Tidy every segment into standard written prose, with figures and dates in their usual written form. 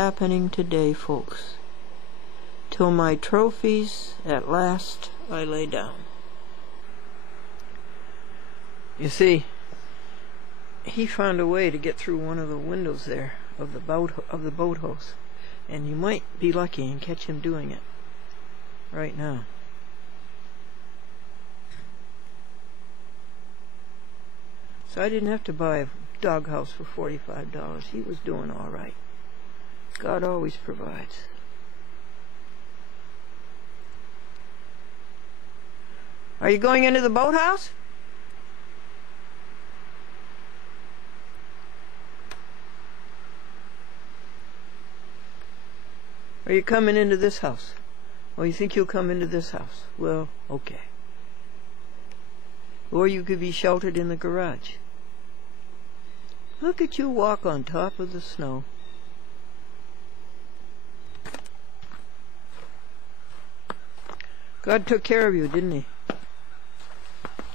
Happening today, folks. Till my trophies at last I lay down. You see, he found a way to get through one of the windows there of the boathouse, and you might be lucky and catch him doing it right now. So I didn't have to buy a doghouse for $45. He was doing all right. God always provides. Are you going into the boathouse? Or are you coming into this house? Or you think you'll come into this house? Well, okay. Or you could be sheltered in the garage. Look at you walk on top of the snow. God took care of you, didn't he?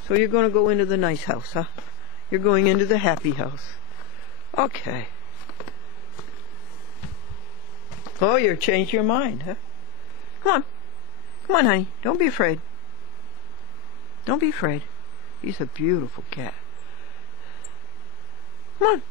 So you're going to go into the nice house, huh? You're going into the happy house. Okay. Oh, you've changed your mind, huh? Come on. Come on, honey. Don't be afraid. Don't be afraid. He's a beautiful cat. Come on.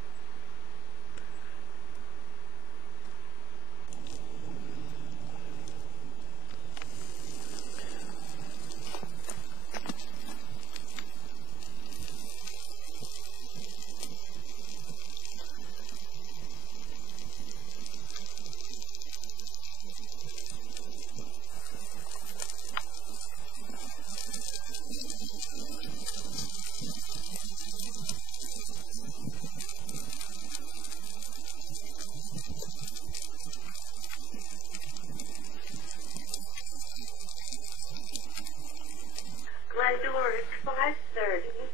Glendora, it's 5:30,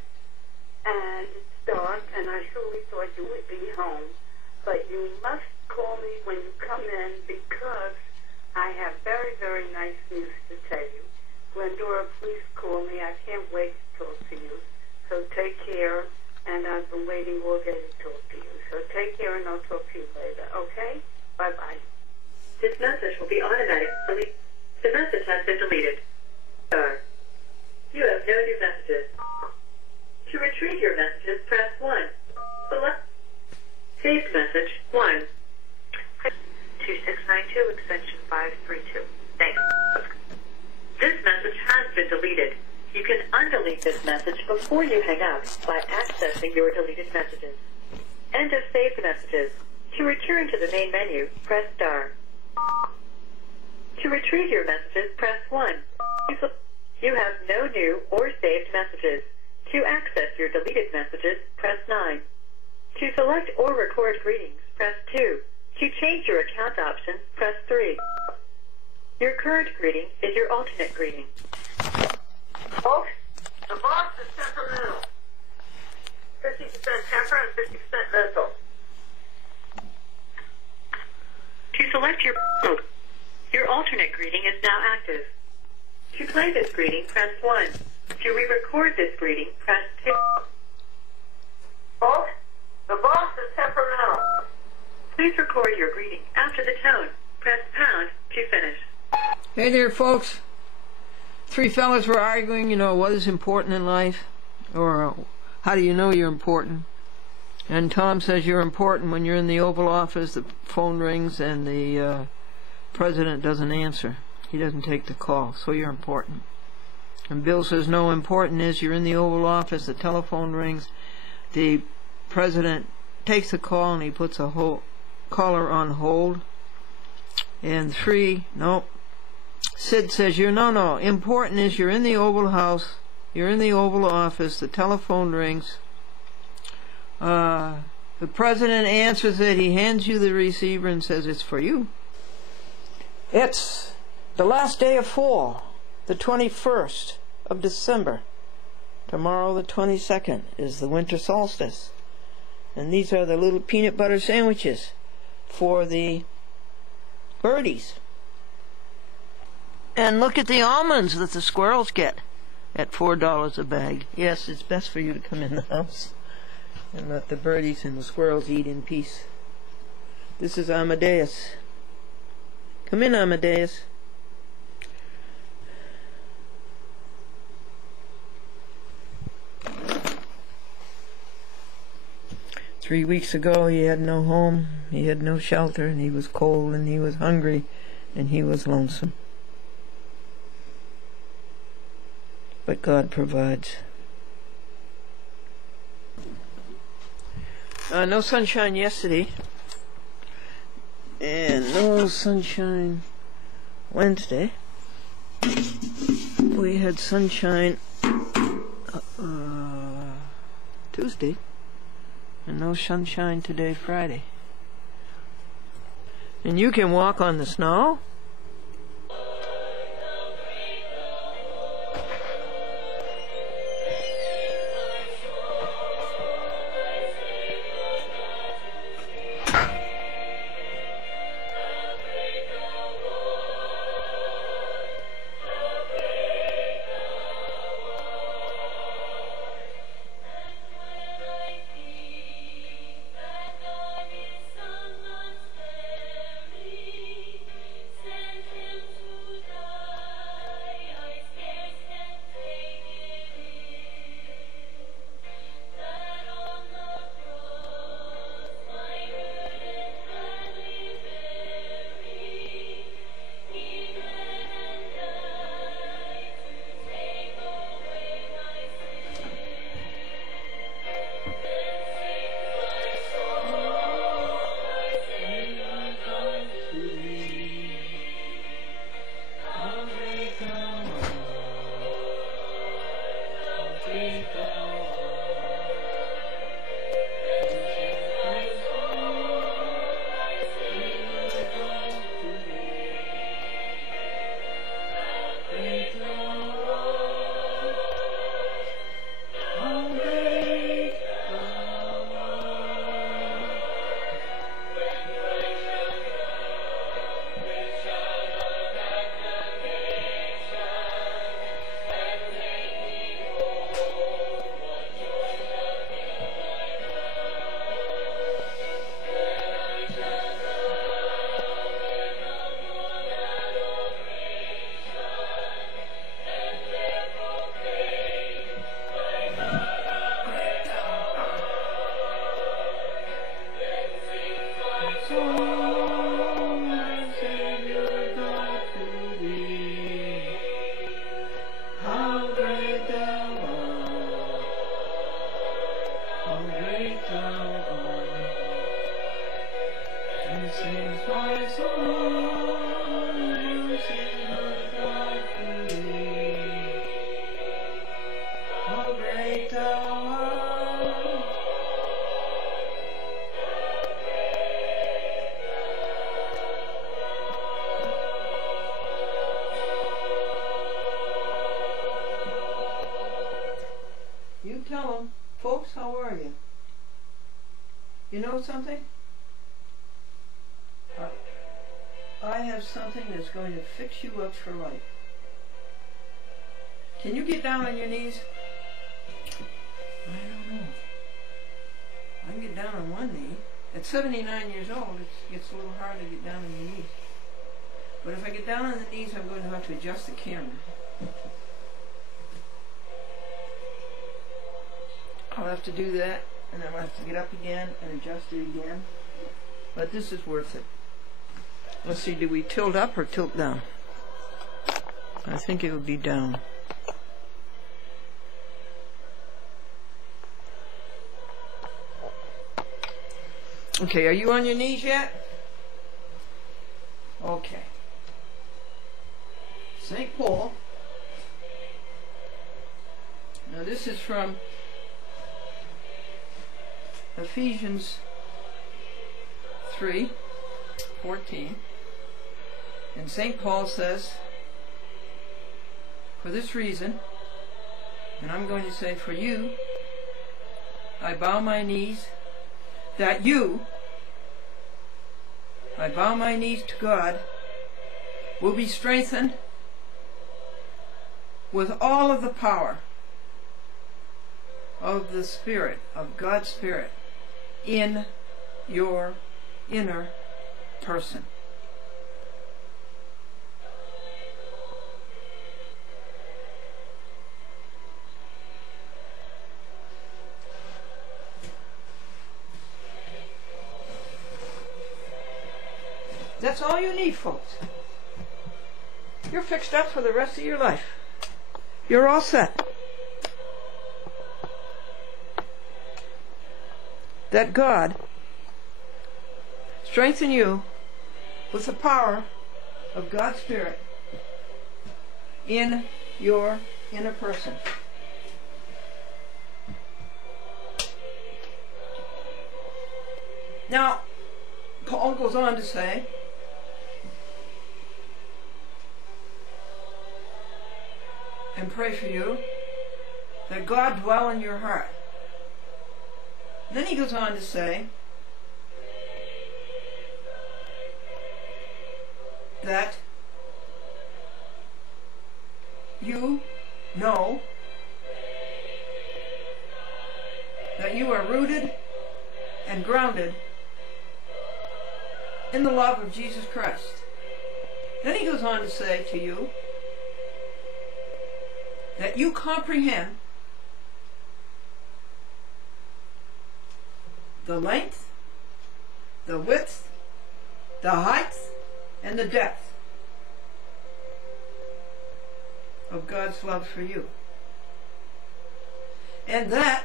and it's dark, and I surely thought you would be home. But you must call me when you come in, because I have very, very nice news to tell you. Glendora, please call me. I can't wait to talk to you. So take care, and I've been waiting all day to talk to you. So take care, and I'll talk to you later, okay? Bye-bye. This message will be automatically. The message has been deleted. You have no new messages. To retrieve your messages, press 1. Select saved message 1. 2692 extension 532. Thanks. This message has been deleted. You can undelete this message before you hang up by accessing your deleted messages. End of saved messages. To return to the main menu, press star. To retrieve your messages, press 1. You have no new or saved messages. To access your deleted messages, press 9. To select or record greetings, press 2. To change your account options, press 3. Your current greeting is your alternate greeting. Folks, the boss is temperamental. 50% temper and 50% mental. To select your alternate greeting is now active. To play this greeting, press 1. To re-record this greeting, press 2. Folks, the boss is temperamental. Please record your greeting after the tone. Press pound to finish. Hey there, folks. Three fellas were arguing, what is important in life? Or how do you know you're important? And Tom says you're important when you're in the Oval Office, the phone rings, and the president doesn't answer. He doesn't take the call, so you're important. And Bill says, no, important is you're in the Oval Office, the telephone rings, the president takes the call and he puts a caller on hold. And three, nope. Sid says, no, important is you're in the Oval House, you're in the Oval Office, the telephone rings, the president answers it, he hands you the receiver and says, it's for you. It's the last day of fall, the 21st of December. Tomorrow, the 22nd, is the winter solstice. And these are the little peanut butter sandwiches for the birdies. And look at the almonds that the squirrels get at $4 a bag. Yes, it's best for you to come in the house and let the birdies and the squirrels eat in peace. This is Amadeus. Come in, Amadeus. Three weeks ago he had no home, he had no shelter, and he was cold, and he was hungry, and he was lonesome. But God provides. No sunshine yesterday, and no sunshine Wednesday. We had sunshine Tuesday, and no sunshine today, Friday. And you can walk on the snow. You tell them, folks, how are you? You know something? I have something that's going to fix you up for life. Can you get down on your knees? I don't know. I can get down on one knee. At 79 years old, it gets a little hard to get down on your knees. But if I get down on the knees, I'm going to have to adjust the camera. I'll have to do that, and then I'll have to get up again and adjust it again. But this is worth it. Let's see, do we tilt up or tilt down? I think it would be down. Okay, are you on your knees yet? Okay. St. Paul. Now this is from Ephesians 3:14, and St. Paul says, for this reason, and I'm going to say for you, I bow my knees, I bow my knees to God, will be strengthened with all of the power of the Spirit, of God's Spirit, in your inner person. That's all you need, folks. You're fixed up for the rest of your life. You're all set. That God strengthen you with the power of God's Spirit in your inner person. Now, Paul goes on to say, and pray for you, that God dwell in your heart. And then he goes on to say that you know that you are rooted and grounded in the love of Jesus Christ. Then he goes on to say to you that you comprehend the length, the width, the height, and the depth of God's love for you. And that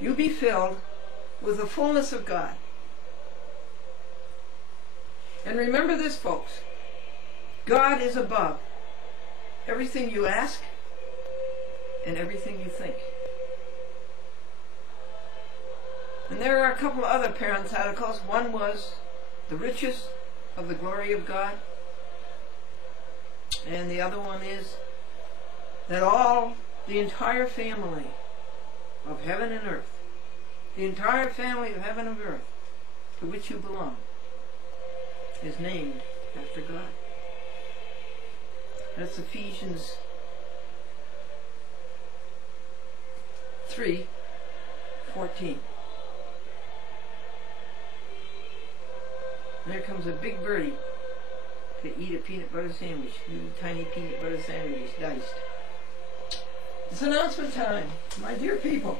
you be filled with the fullness of God. And remember this, folks. God is above everything you ask and everything you think. And there are a couple of other parentheticals. One was the riches of the glory of God. And the other one is that all, the entire family of heaven and earth, the entire family of heaven and earth to which you belong, is named after God. That's Ephesians 3:14. And there comes a big birdie to eat a peanut butter sandwich. Little tiny peanut butter sandwich, diced. It's announcement time, my dear people.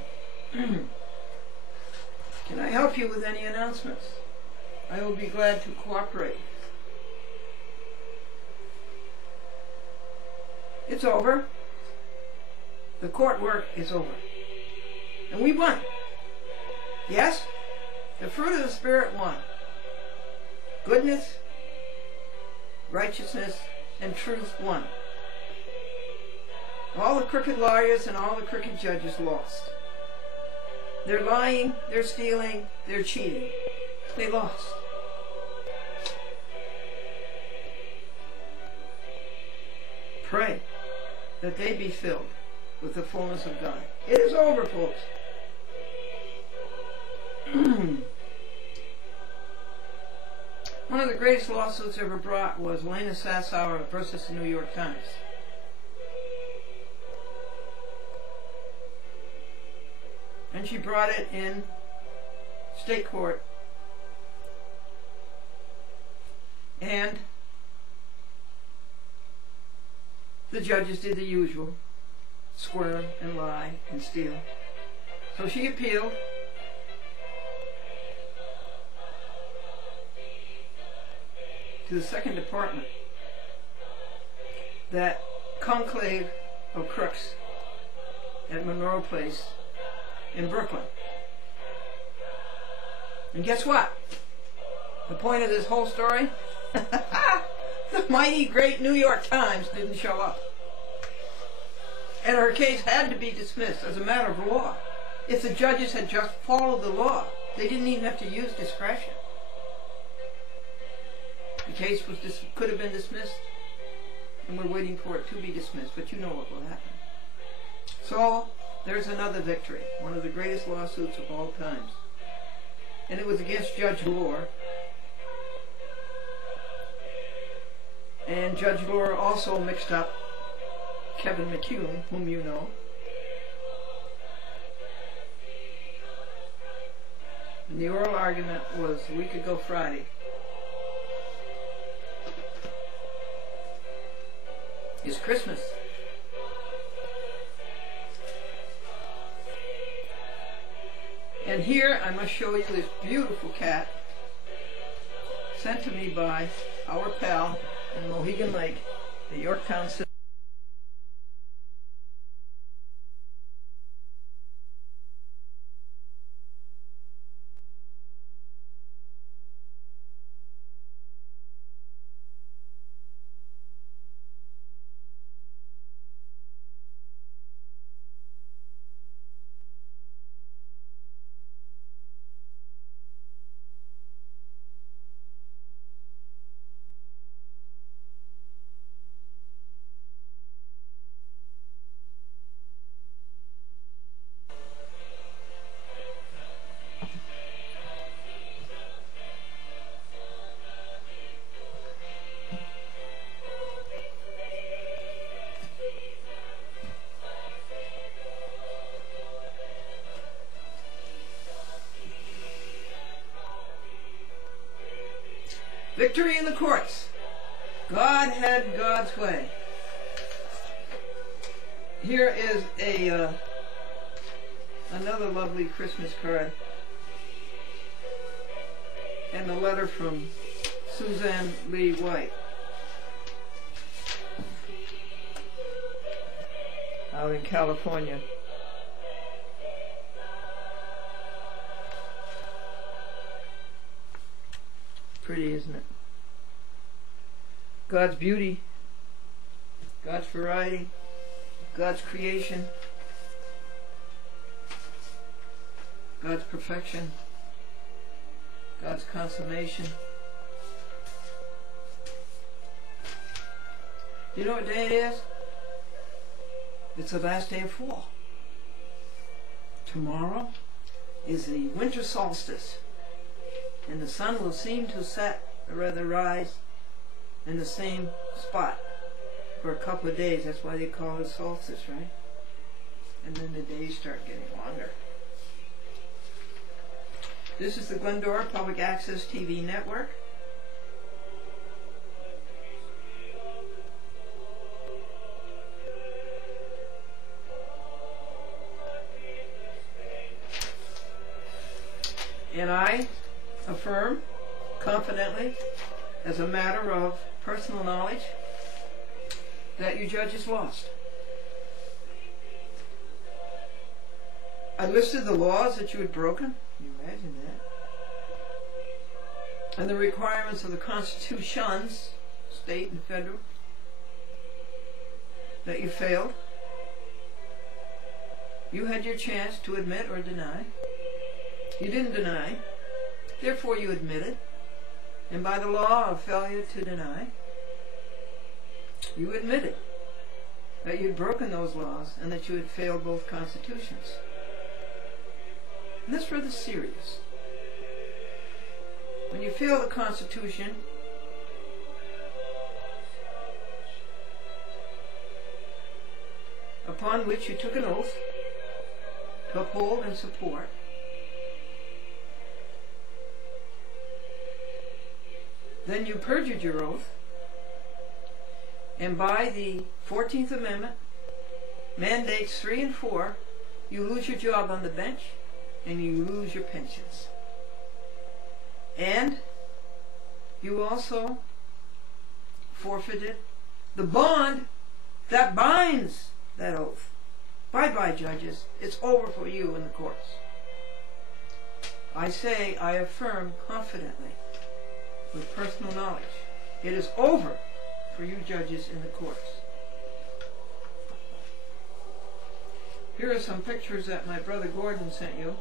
Can I help you with any announcements? I will be glad to cooperate. It's over. The court work is over. And we won. Yes? The fruit of the Spirit won. Goodness, righteousness, and truth won. All the crooked lawyers and all the crooked judges lost. They're lying, they're stealing, they're cheating. They lost. Pray that they be filled with the fullness of God. It is over, folks. One of the greatest lawsuits ever brought was Lena Sassower versus the New York Times. And she brought it in state court. And the judges did the usual, squirm and lie and steal. So she appealed. To the second department, that conclave of crooks at Monroe Place in Brooklyn. And guess what? The point of this whole story? The mighty great New York Times didn't show up. And her case had to be dismissed as a matter of law. If the judges had just followed the law, they didn't even have to use discretion. The case could have been dismissed, and we're waiting for it to be dismissed, but you know what will happen. So, there's another victory, one of the greatest lawsuits of all times. And it was against Judge Lohr. And Judge Lohr also mixed up Kevin McCune, whom you know. And the oral argument was a week ago Friday. It's Christmas. And here I must show you this beautiful cat sent to me by our pal in Mohegan Lake, the Yorktown City. Victory in the courts. God had God's way. Here is another lovely Christmas card and a letter from Suzanne Lee White out in California. Pretty, isn't it? God's beauty, God's variety, God's creation, God's perfection, God's consummation. You know what day it is? It's the last day of fall. Tomorrow is the winter solstice, and the sun will seem to set, or rather rise, in the same spot for a couple of days. That's why they call it solstice, right? And then the days start getting longer. This is the Glendora Public Access TV Network. And I affirm confidently, as a matter of personal knowledge, that you judges lost. I listed the laws that you had broken. Can you imagine that? And the requirements of the constitutions, state and federal, that you failed. You had your chance to admit or deny. You didn't deny, therefore you admitted. And by the law of failure to deny, you admitted that you'd broken those laws and that you had failed both constitutions. And that's rather serious. When you fail the Constitution, upon which you took an oath to uphold and support, then you perjured your oath, and by the 14th Amendment, mandates 3 and 4, you lose your job on the bench and you lose your pensions. And you also forfeited the bond that binds that oath. Bye-bye, judges. It's over for you in the courts. I say, I affirm confidently, with personal knowledge, it is over for you judges in the courts. Here are some pictures that my brother Gordon sent you.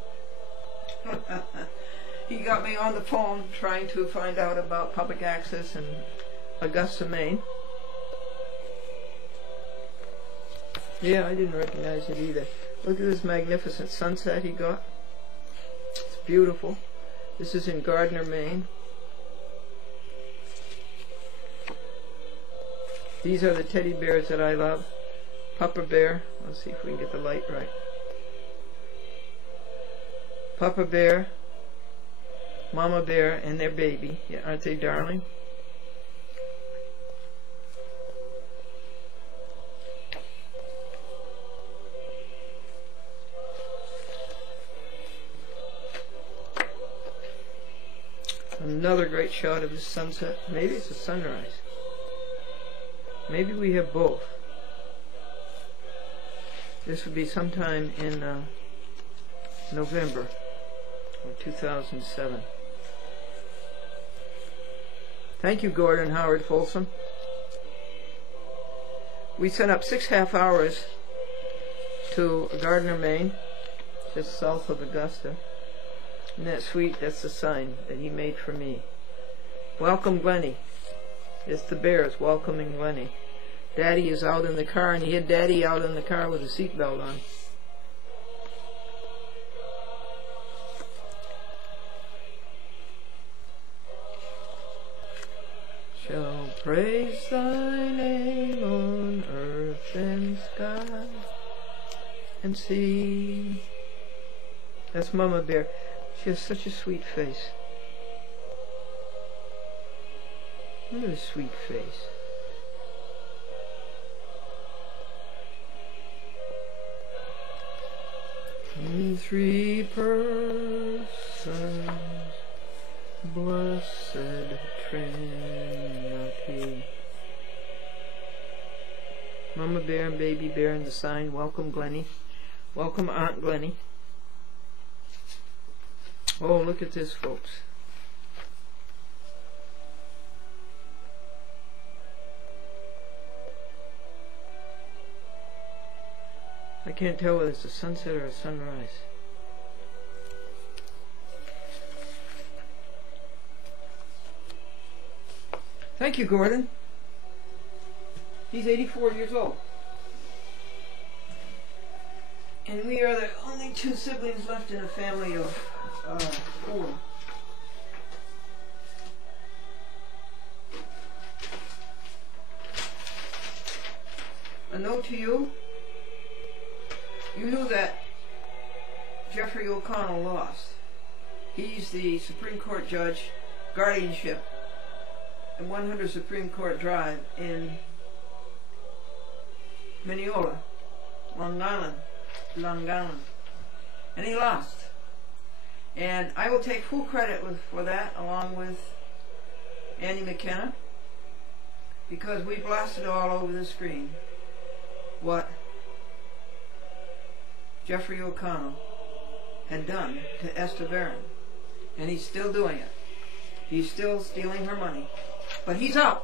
He got me on the phone trying to find out about public access in Augusta, Maine. Yeah, I didn't recognize it either. Look at this magnificent sunset he got. It's beautiful. This is in Gardner, Maine. These are the teddy bears that I love. Papa Bear. Let's see if we can get the light right. Papa Bear, Mama Bear and their baby. Yeah, aren't they darling? Another great shot of the sunset. Maybe it's a sunrise. Maybe we have both. This would be sometime in November of 2007. Thank you, Gordon Howard Folsom. We sent up 6 half hours to Gardner, Maine, just south of Augusta. Isn't that sweet? That's the sign that he made for me. Welcome, Glennie. It's the Bears welcoming Glennie. Daddy is out in the car, and he had Daddy out in the car with a seatbelt on. Shall praise thy name on earth and sky and sea. That's Mama Bear. She has such a sweet face. Look at her sweet face. In 3 persons, blessed Trinity. Mama Bear and Baby Bear in the sign. Welcome, Glennie. Welcome, Aunt Glennie. Oh, look at this, folks. I can't tell whether it's a sunset or a sunrise. Thank you, Gordon. He's 84 years old. And we are the only 2 siblings left in a family of 4. A note to you. You knew that Jeffrey O'Connell lost. He's the Supreme Court judge, guardianship, at 100 Supreme Court Drive in Mineola, Long Island. And he lost. And I will take full credit for that, along with Andy McKenna, because we blasted all over the screen what Jeffrey O'Connell had done to Esther Barron. And he's still doing it. He's still stealing her money. But he's out.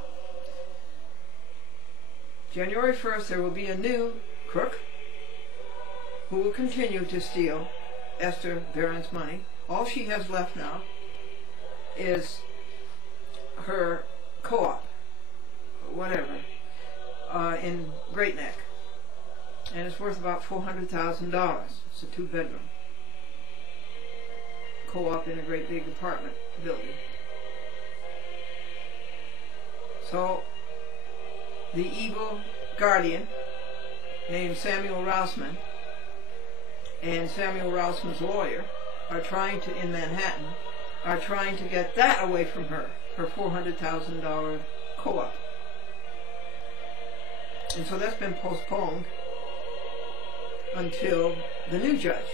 January 1st, there will be a new crook who will continue to steal Esther Barron's money. All she has left now is her co-op, whatever, in Great Neck. And it's worth about $400,000. It's a 2-bedroom co-op in a great big apartment building. So the evil guardian named Samuel Rousman and Samuel Rousman's lawyer are trying to, in Manhattan, are trying to get that away from her $400,000 co-op. And so that's been postponed until the new judge.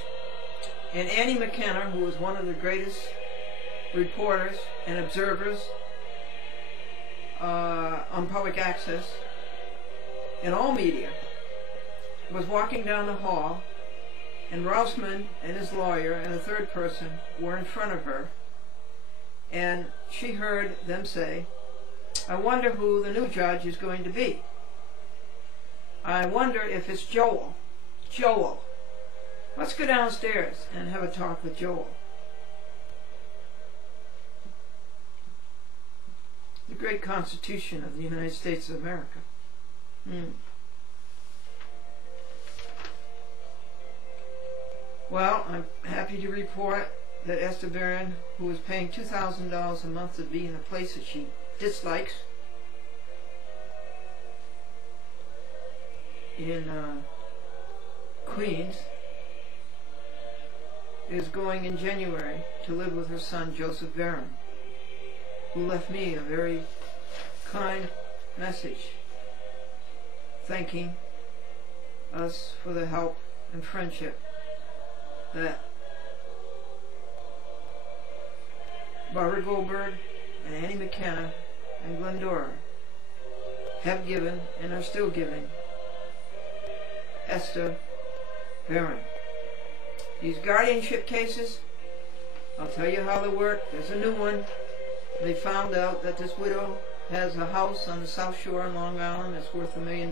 And Annie McKenna, who was one of the greatest reporters and observers on public access in all media, was walking down the hall, and Rousman and his lawyer and a third person were in front of her, and she heard them say, "I wonder who the new judge is going to be. I wonder if it's Joel. Joel. Let's go downstairs and have a talk with Joel." The great Constitution of the United States of America. Well, I'm happy to report that Esther Barron, who is paying $2,000 a month to be in a place that she dislikes in Queens, is going in January to live with her son, Joseph Barron, who left me a very kind message thanking us for the help and friendship that Barbara Goldberg and Annie McKenna and Glendora have given and are still giving Esther Barron. These guardianship cases, I'll tell you how they work. There's a new one. They found out that this widow has a house on the South Shore in Long Island that's worth $1 million.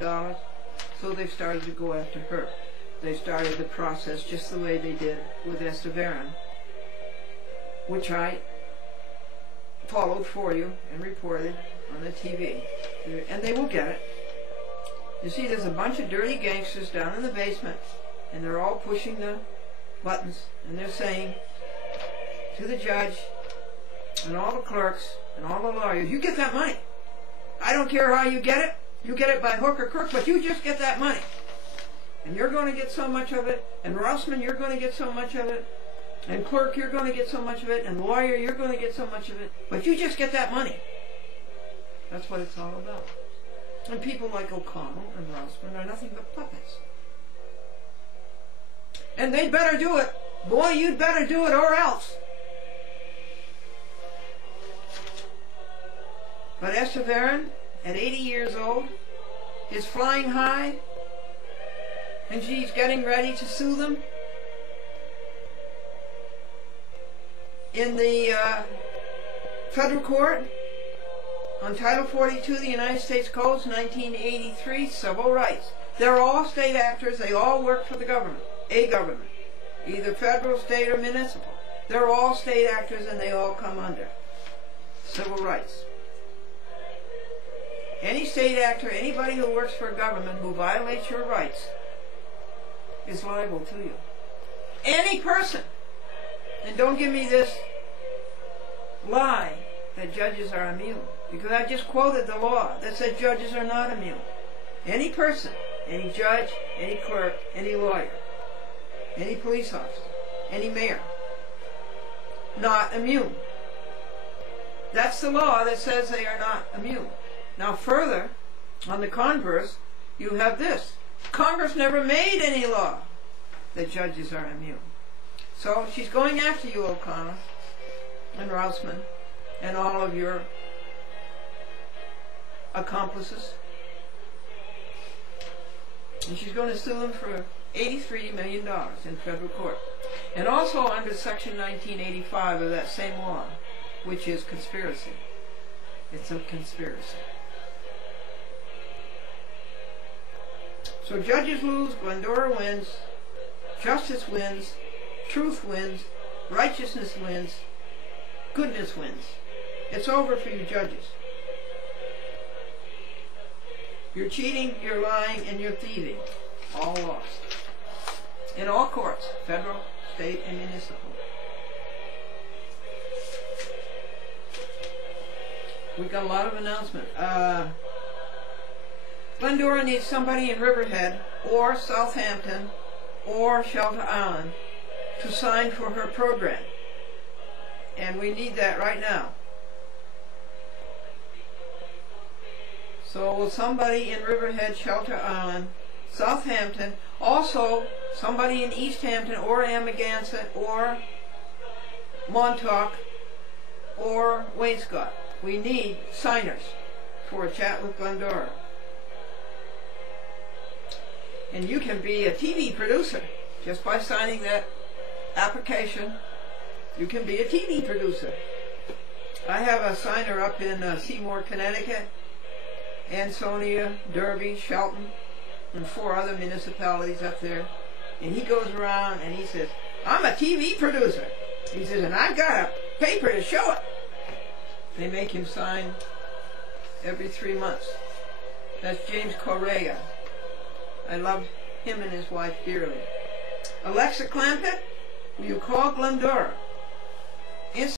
So they started to go after her. They started the process just the way they did with Esther Barron, which I followed for you and reported on the TV. And they will get it. You see, there's a bunch of dirty gangsters down in the basement, and they're all pushing the buttons, and they're saying to the judge and all the clerks and all the lawyers, you get that money. I don't care how you get it. You get it by hook or crook, but you just get that money. And you're going to get so much of it, and Rossman, you're going to get so much of it, and clerk, you're going to get so much of it, and lawyer, you're going to get so much of it, but you just get that money. That's what it's all about. And people like O'Connell and Rossman are nothing but puppets. And they'd better do it. Boy, you'd better do it or else. But Esther Barron, at 80 years old, is flying high, and she's getting ready to sue them in the federal court on Title 42 of the United States Codes, 1983, civil rights. They're all state actors. They all work for the government, a government, either federal, state, or municipal. They're all state actors, and they all come under civil rights. Any state actor, anybody who works for a government who violates your rights is liable to you. Any person. And don't give me this lie that judges are immune, because I just quoted the law that said judges are not immune. Any person, any judge, any clerk, any lawyer, any police officer, any mayor, not immune. That's the law that says they are not immune. Now further, on the converse, you have this. Congress never made any law that judges are immune. So she's going after you, O'Connor and Rousman, and all of your accomplices. And she's going to sue them for $83 million in federal court. And also under Section 1985 of that same law, which is conspiracy. It's a conspiracy. So judges lose, Glendora wins, justice wins, truth wins, righteousness wins, goodness wins. It's over for you judges. You're cheating, you're lying, and you're thieving. All lost. In all courts, federal, state, and municipal. We've got a lot of announcement. Glendora needs somebody in Riverhead or Southampton or Shelter Island to sign for her program. And we need that right now. So will somebody in Riverhead, Shelter Island, Southampton, also somebody in East Hampton or Amagansett or Montauk or Wainscott. We need signers for a chat with Glendora. And you can be a TV producer just by signing that application. You can be a TV producer. I have a signer up in Seymour, Connecticut, Ansonia, Derby, Shelton, and 4 other municipalities up there. And he goes around and he says, I'm a TV producer. He says, and I've got a paper to show it. They make him sign every 3 months. That's James Correa. I love him and his wife dearly. Alexa Clampett, will you call Glendora?